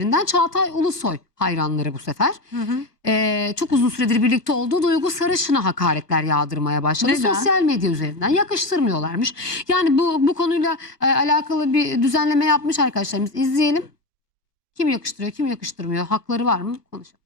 Çiftliğinden Çağatay Ulusoy hayranları bu sefer. Ee, çok uzun süredir birlikte olduğu Duygu Sarışın'a hakaretler yağdırmaya başladı. Neden? Sosyal medya üzerinden yakıştırmıyorlarmış. Yani bu bu konuyla e, alakalı bir düzenleme yapmış arkadaşlarımız. İzleyelim. Kim yakıştırıyor, kim yakıştırmıyor? Hakları var mı? Konuşalım.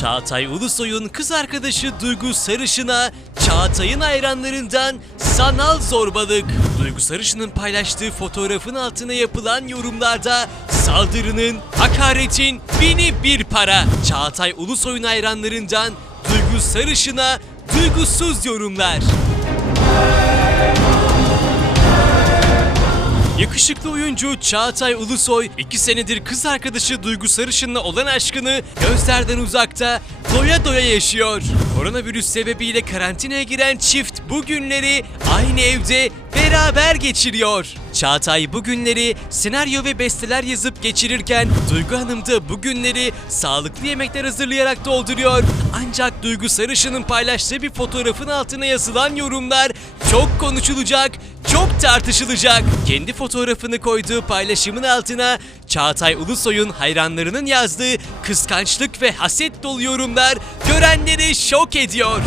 Çağatay Ulusoy'un kız arkadaşı Duygu Sarışın'a Çağatay'ın hayranlarından sanal zorbalık. Duygu Sarışın'ın paylaştığı fotoğrafın altına yapılan yorumlarda saldırının, hakaretin bini bir para. Çağatay Ulusoy'un hayranlarından Duygu Sarışın'a duygusuz yorumlar. Yakışıklı oyuncu Çağatay Ulusoy 2 senedir kız arkadaşı Duygu Sarışın'la olan aşkını gözlerden uzakta doya doya yaşıyor. Koronavirüs sebebiyle karantinaya giren çift bu günleri aynı evde beraber geçiriyor. Çağatay bu günleri senaryo ve besteler yazıp geçirirken Duygu Hanım da bu günleri sağlıklı yemekler hazırlayarak dolduruyor. Ancak Duygu Sarışın'ın paylaştığı bir fotoğrafın altına yazılan yorumlar çok konuşulacak, çok tartışılacak. Kendi fotoğrafını koyduğu paylaşımın altına Çağatay Ulusoy'un hayranlarının yazdığı kıskançlık ve haset dolu yorumlar görenleri şok ediyor.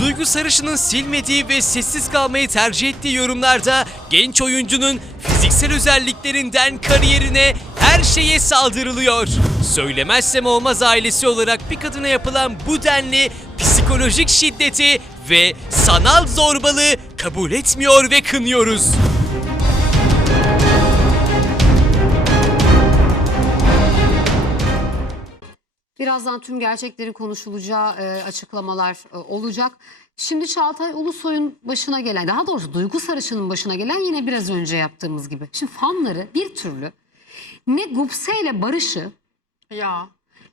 Duygu Sarışın'ın silmediği ve sessiz kalmayı tercih ettiği yorumlarda genç oyuncunun fiziksel özelliklerinden kariyerine her şeye saldırılıyor. Söylemezsem olmaz ailesi olarak bir kadına yapılan bu denli psikolojik şiddeti ve sanal zorbalığı kabul etmiyor ve kınıyoruz. Birazdan tüm gerçeklerin konuşulacağı e, açıklamalar e, olacak. Şimdi Çağatay Ulusoy'un başına gelen, daha doğrusu Duygu Sarışın'ın başına gelen yine biraz önce yaptığımız gibi. Şimdi fanları bir türlü ne Gupse ile Barış'ı Ya.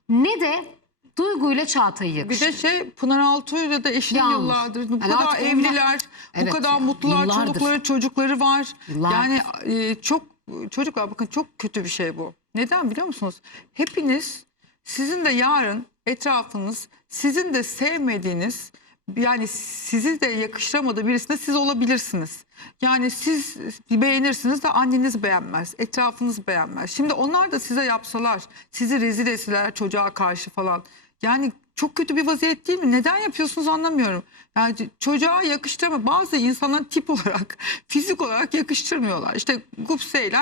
ne de Duygu ile Çağatay'ı Bir de şey Pınar Altuğ'yla da eşi Yalnız. yıllardır. Bu Yani kadar artık onlar- evliler, Evet bu kadar ya, mutlular, yıllardır. çocukları, çocukları var. Yıllardır. Yani e, çok çocuklar bakın çok kötü bir şey bu. Neden biliyor musunuz? Hepiniz sizin de yarın etrafınız sizin de sevmediğiniz yani sizi de yakıştıramadığı birisine siz olabilirsiniz. Yani siz beğenirsiniz de anneniz beğenmez, etrafınız beğenmez. Şimdi onlar da size yapsalar, sizi rezil etseler çocuğa karşı falan. Yani çok kötü bir vaziyet değil mi? Neden yapıyorsunuz anlamıyorum. Yani çocuğa yakıştırma. Bazı insanlar tip olarak, fizik olarak yakıştırmıyorlar. İşte Gupse'yle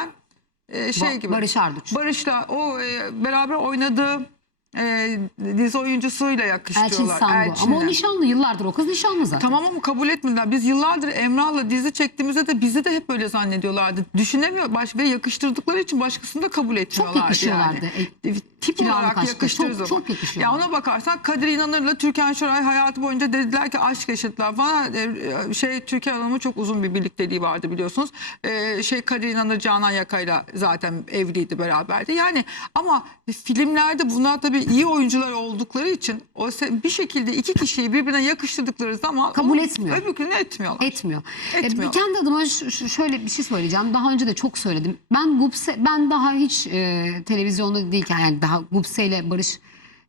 e, şey Ba- gibi. Barış Arduç. Barış'la o e, beraber oynadığı e, dizi oyuncusuyla Elçin yakıştırıyorlar. Sangu. Ama o Elçin'le. nişanlı yıllardır o kız nişanlı zaten. Tamam ama kabul etmediler. Biz yıllardır Emrah'la dizi çektiğimizde de bizi de hep böyle zannediyorlardı. Düşünemiyor baş ve yakıştırdıkları için başkasını da kabul etmiyorlardı. yakışıyorlardı. Yani. E, Tip kiralık olarak aşkta yakıştığı çok- çok yakışıyorlar. Ya ona bakarsan Kadir İnanır'la Türkan Şoray hayatı boyunca dediler ki aşk yaşadılar falan. E, Şey Türkan Hanım'ın çok uzun bir birlikteliği vardı biliyorsunuz. E, şey Kadir İnanır Canan Yaka'yla zaten evliydi beraberdi. Yani ama filmlerde bunlar tabii iyi oyuncular oldukları için o bir şekilde iki kişiyi birbirine yakıştırdıkları zaman Kabul etmiyor. Öbürkünü etmiyorlar. Etmiyor. E, Etmiyor. kendi adıma şöyle bir şey söyleyeceğim. Daha önce de çok söyledim. Ben Gupse, ben daha hiç e, televizyonda değilken yani daha Gupse ile Barış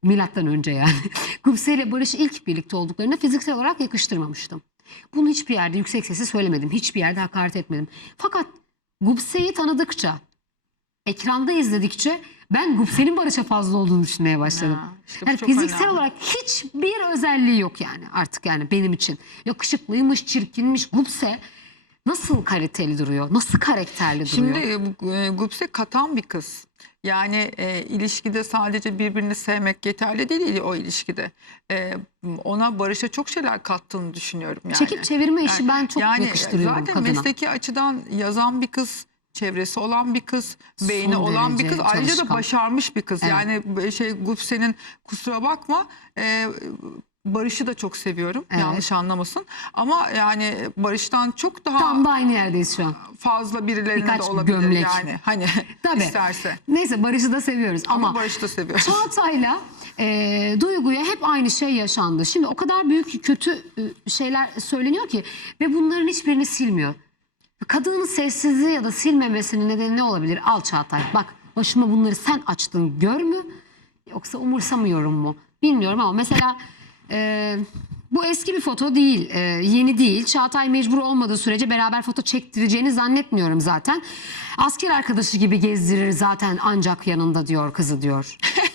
milattan önce yani. Gupse ile Barış ilk birlikte olduklarında fiziksel olarak yakıştırmamıştım. Bunu hiçbir yerde yüksek sesle söylemedim. Hiçbir yerde hakaret etmedim. Fakat Gupse'yi tanıdıkça, ekranda izledikçe ben Gupse'nin Barış'a fazla olduğunu düşünmeye başladım. Ya, işte yani fiziksel önemli. olarak hiçbir özelliği yok yani artık yani benim için. Yakışıklıymış, çirkinmiş, Gupse nasıl kaliteli duruyor? Nasıl karakterli duruyor? Şimdi e, e, Gupse katan bir kız. Yani e, ilişkide sadece birbirini sevmek yeterli değil o ilişkide. E, ona Barış'a çok şeyler kattığını düşünüyorum yani. Çekip çevirme işi Yani- ben çok yani yakıştırıyorum zaten kadına. mesleki açıdan yazan bir kız, çevresi olan bir kız, beyni Son olan bir derece kız, ayrıca da çalışkan. başarmış bir kız. Evet. Yani b- şey Gupse'nin kusura bakma e, Barış'ı da çok seviyorum. Evet. Yanlış anlamasın. Ama yani Barış'tan çok daha Tam da aynı yerdeyiz şu an. fazla birilerine Birkaç de olabilir gömlek. yani. Hani Tabii. isterse. Neyse Barış'ı da seviyoruz Ama, ama, Barış'ı da seviyorum. Çağatay'la e, Duygu'ya hep aynı şey yaşandı. Şimdi o kadar büyük kötü e, şeyler söyleniyor ki ve bunların hiçbirini silmiyor. Kadının sessizliği ya da silmemesinin nedeni ne olabilir? Al Çağatay bak başıma bunları sen açtın gör mü? Yoksa umursamıyorum mu? Bilmiyorum ama mesela e, Bu eski bir foto değil, e, yeni değil. Çağatay mecbur olmadığı sürece beraber foto çektireceğini zannetmiyorum zaten. Asker arkadaşı gibi gezdirir zaten ancak yanında diyor kızı diyor.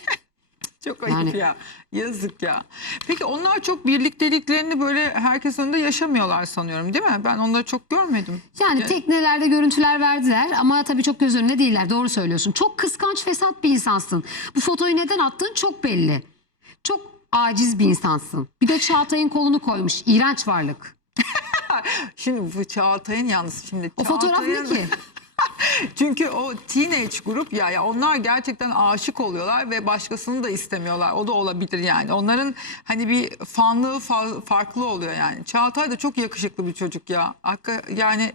Çok ayıp Yani- ya. Yazık ya. Peki onlar çok birlikteliklerini böyle herkes önünde yaşamıyorlar sanıyorum değil mi? Ben onları çok görmedim. Yani Ya- teknelerde görüntüler verdiler ama tabii çok göz önünde değiller. Doğru söylüyorsun. Çok kıskanç fesat bir insansın. Bu fotoyu neden attığın çok belli. Çok aciz bir insansın. Bir de Çağatay'ın kolunu koymuş. İğrenç varlık. Şimdi bu Çağatay'ın yalnız şimdi. O fotoğraf ne ki? Çünkü o teenage grup ya, ya onlar gerçekten aşık oluyorlar ve başkasını da istemiyorlar. O da olabilir yani. Onların hani bir fanlığı fa- farklı oluyor yani. Çağatay da çok yakışıklı bir çocuk ya. Hakka, yani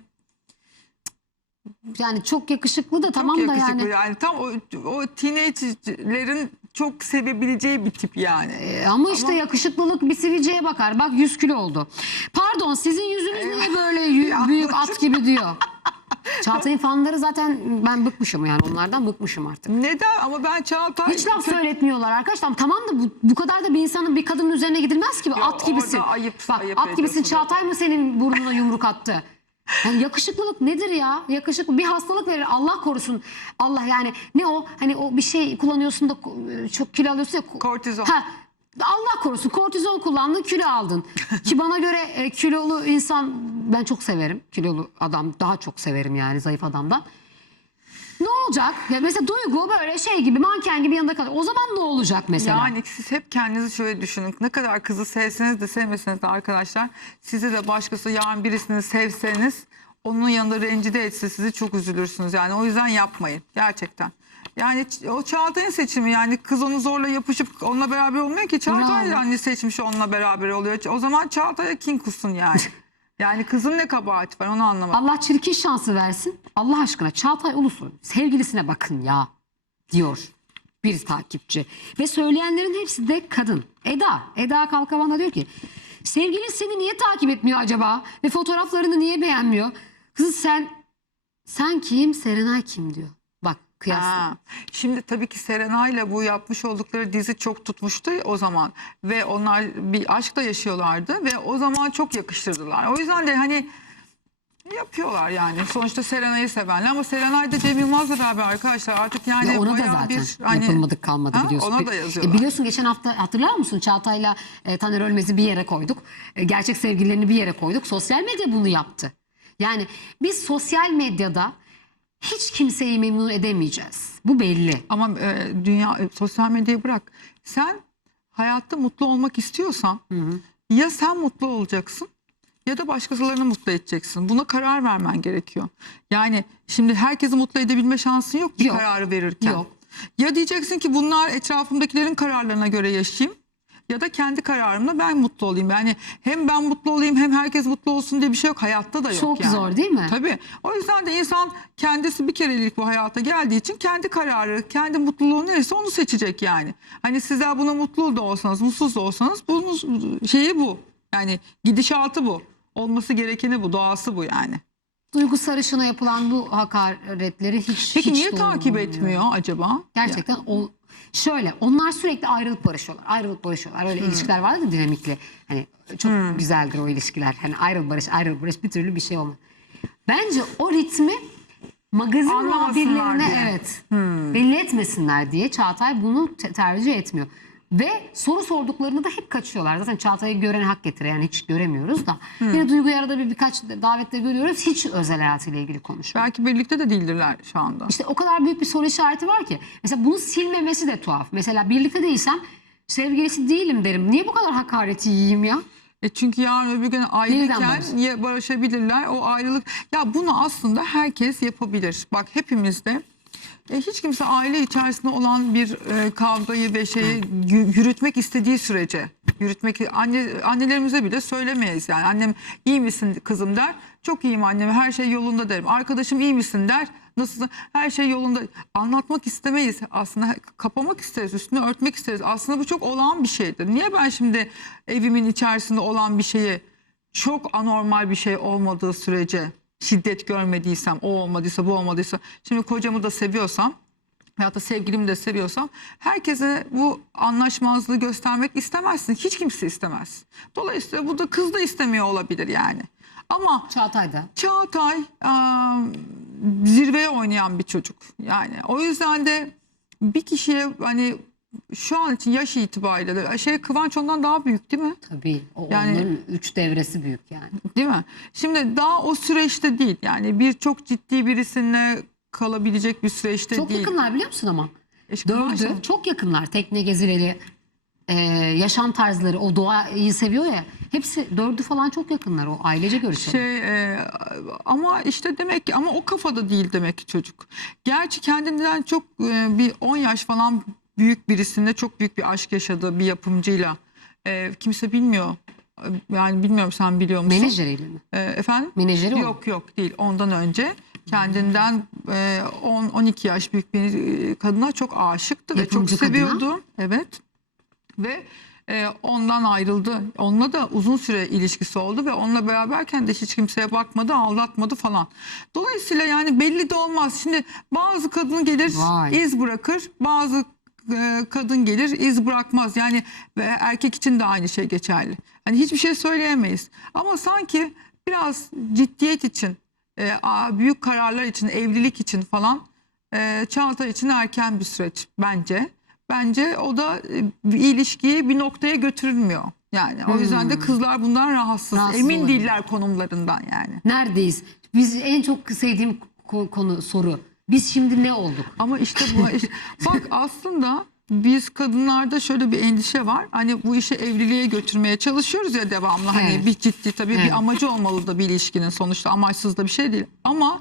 Yani çok yakışıklı da tamam çok da yakışıklı yani. yani. Tam o, o teenage'lerin çok sevebileceği bir tip yani. E, Ama işte yakışıklılık bir sivilceye bakar. Bak 100 kilo oldu. Pardon sizin yüzünüz niye böyle yü- büyük at gibi diyor. Çağatay'ın fanları zaten ben bıkmışım yani onlardan bıkmışım artık. Neden? Ama ben Çağatay... Hiç laf söyletmiyorlar arkadaşlar. Tamam da bu, bu kadar da bir insanın bir kadının üzerine gidilmez ki. At gibisin. orada ayıp, Bak ayıp at gibisin. ediyorsun. Çağatay mı senin burnuna yumruk attı? Yani yakışıklılık nedir ya? Yakışıklı bir hastalık verir. Allah korusun. Allah yani ne o? Hani o bir şey kullanıyorsun da ko- çok kilo alıyorsun ya. Kortizon. Ha, Allah korusun kortizon kullandın kilo aldın. Ki bana göre e, kilolu insan ben çok severim. Kilolu adam daha çok severim yani zayıf adamdan. Ne olacak? Ya mesela Duygu böyle şey gibi manken gibi yanında kalıyor. O zaman ne olacak mesela? Yani siz hep kendinizi şöyle düşünün. Ne kadar kızı sevseniz de sevmeseniz de arkadaşlar sizi de başkası yarın birisini sevseniz onun yanında rencide etse sizi çok üzülürsünüz. Yani o yüzden yapmayın gerçekten. Yani o Çağatay'ın seçimi yani kız onu zorla yapışıp onunla beraber olmuyor ki Çağatay Bravo. anne seçmiş onunla beraber oluyor. O zaman Çağatay'a kin kussun yani. yani kızın ne kabahati var onu anlamadım. Allah çirkin şansı versin. Allah aşkına Çağatay Ulusoy sevgilisine bakın ya diyor bir takipçi. Ve söyleyenlerin hepsi de kadın. Eda. Eda Kalkavan'a diyor ki sevgilin seni niye takip etmiyor acaba? Ve fotoğraflarını niye beğenmiyor? Kız sen sen kim Serenay kim diyor. Kıyasla. Ha, Şimdi tabii ki Serenay'la bu yapmış oldukları dizi çok tutmuştu o zaman ve onlar bir aşkla yaşıyorlardı ve o zaman çok yakıştırdılar. O yüzden de hani yapıyorlar yani. Sonuçta Serenay'ı sevenler ama Serenay da Cem Yılmaz'la beraber arkadaşlar artık yani Ya ona da zaten bir hani yapılmadık kalmadı Ha, biliyorsun. ona da E, yazıyorlar. biliyorsun geçen hafta hatırlar mısın Çağatay'la e, Taner Ölmez'i bir yere koyduk. E, gerçek sevgililerini bir yere koyduk. Sosyal medya bunu yaptı. Yani biz sosyal medyada hiç kimseyi memnun edemeyeceğiz. Bu belli. Ama e, dünya e, sosyal medyayı bırak. Sen hayatta mutlu olmak istiyorsan ya sen mutlu olacaksın ya da başkalarını mutlu edeceksin. Buna karar vermen gerekiyor. Yani şimdi herkesi mutlu edebilme şansın yok ki Yok. kararı verirken. Yok. Ya diyeceksin ki bunlar etrafımdakilerin kararlarına göre yaşayayım ya da kendi kararımla ben mutlu olayım. Yani hem ben mutlu olayım hem herkes mutlu olsun diye bir şey yok. Hayatta da yok Çok yani. zor değil mi? Tabii. O yüzden de insan kendisi bir kerelik bu hayata geldiği için kendi kararı, kendi mutluluğu neyse onu seçecek yani. Hani sizler buna mutlu da olsanız, mutsuz da olsanız bunun şeyi bu. Yani gidişatı bu. Olması gerekeni bu, doğası bu yani. Duygu Sarışın'a yapılan bu hakaretleri hiç Peki hiç niye takip etmiyor acaba? Gerçekten o şöyle onlar sürekli ayrılıp barışıyorlar. Ayrılıp barışıyorlar. Öyle ilişkiler vardır ya dinamikli. Hani çok güzeldir o ilişkiler. Hani ayrıl barış ayrıl barış bir türlü bir şey olmaz. Bence o ritmi magazin muhabirlerine evet belli etmesinler diye Çağatay bunu te- tercih etmiyor. Ve soru sorduklarını da hep kaçıyorlar. Zaten Çağatay'ı gören hak getirir. Yani hiç göremiyoruz da. Yine Duygu'yu arada bir birkaç davette görüyoruz. Hiç özel hayatıyla ilgili konuşmuyor. Belki birlikte de değildirler şu anda. İşte o kadar büyük bir soru işareti var ki. Mesela bunu silmemesi de tuhaf. Mesela birlikte değilsem sevgilisi değilim derim. Niye bu kadar hakareti yiyeyim ya? E çünkü yarın öbür gün barış. ya barışabilirler. O ayrılık ya bunu aslında herkes yapabilir. Bak hepimizde e, hiç kimse aile içerisinde olan bir e, kavgayı ve şeyi yü- yürütmek istediği sürece yürütmek anne annelerimize bile söylemeyiz yani. Annem iyi misin kızım der çok iyiyim annem her şey yolunda derim. Arkadaşım iyi misin der nasıl her şey yolunda. Anlatmak istemeyiz aslında kapamak isteriz üstünü örtmek isteriz. Aslında bu çok olağan bir şeydir. Niye ben şimdi evimin içerisinde olan bir şeyi çok anormal bir şey olmadığı sürece şiddet görmediysem o olmadıysa bu olmadıysa şimdi kocamı da seviyorsam veyahut da sevgilimi de seviyorsam herkese bu anlaşmazlığı göstermek istemezsin. Hiç kimse istemez. Dolayısıyla bu da kız da istemiyor olabilir yani. Ama Çağatay'da. Çağatay ıı, zirveye oynayan bir çocuk. Yani o yüzden de bir kişiye hani şu an için yaş itibariyle de şey Kıvanç ondan daha büyük değil mi? Tabii. O Yani- onların üç devresi büyük yani. Değil mi? Şimdi daha o süreçte değil. Yani bir çok ciddi birisine kalabilecek bir süreçte Çok değil. yakınlar biliyor musun ama? E, Dördü çok yakınlar. Tekne gezileri, e, yaşam tarzları, o doğayı seviyor ya. Hepsi dördü falan çok yakınlar. O ailece görüşüyor. Şey e, ama işte demek ki ama o kafada değil demek ki çocuk. Gerçi kendinden çok e, bir 10 yaş falan büyük birisinde çok büyük bir aşk yaşadığı bir yapımcıyla. E, kimse bilmiyor. E, Yani bilmiyorum sen biliyor musun? Menajeriyle mi? E, efendim? Menajeri. Yok yok değil ondan önce kendinden e, 10-12 yaş büyük bir e, kadına çok aşıktı ve çok Yapımcı kadına. seviyordu. Evet ve e, ondan ayrıldı. Onunla da uzun süre ilişkisi oldu ve onunla beraberken de hiç kimseye bakmadı, aldatmadı falan. Dolayısıyla yani belli de olmaz. Şimdi bazı kadın gelir Vay. iz bırakır, bazı e, kadın gelir iz bırakmaz. Yani ve erkek için de aynı şey geçerli. Hani hiçbir şey söyleyemeyiz. Ama sanki biraz ciddiyet için, e, büyük kararlar için, evlilik için falan e, Çağatay için erken bir süreç bence. Bence o da e, bir ilişkiyi bir noktaya götürülmüyor. Yani o yüzden de Hmm. kızlar bundan rahatsız. Rahatsız Emin olabilir. değiller konumlarından yani. Neredeyiz? Biz en çok sevdiğim ko- konu soru. Biz şimdi ne olduk? Ama işte bu iş- bak aslında biz kadınlarda şöyle bir endişe var. Hani bu işi evliliğe götürmeye çalışıyoruz ya devamlı. Hani Evet. bir ciddi tabii Evet. bir amacı olmalı da bir ilişkinin sonuçta amaçsız da bir şey değil. Ama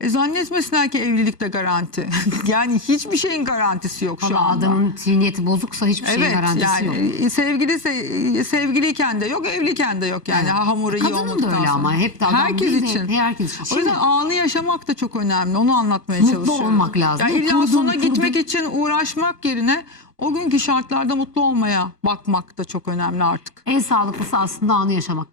e, zannetmesinler ki evlilik de garanti. yani hiçbir şeyin garantisi yok şu Valla anda. adamın zihniyeti bozuksa hiçbir şeyin Evet garantisi yani yok. e, sevgili se- sevgiliyken de yok evliyken de yok yani Evet. hamuru iyi Kadının da öyle sonra. ama hep de adam herkes değil de için. herkes için. O Şimdi- yüzden anı yaşamak da çok önemli. Onu anlatmaya Mutlu çalışıyorum. olmak lazım. Yani illa sona gitmek için uğraşmak yerine o günkü şartlarda mutlu olmaya bakmak da çok önemli artık. En sağlıklısı aslında anı yaşamak.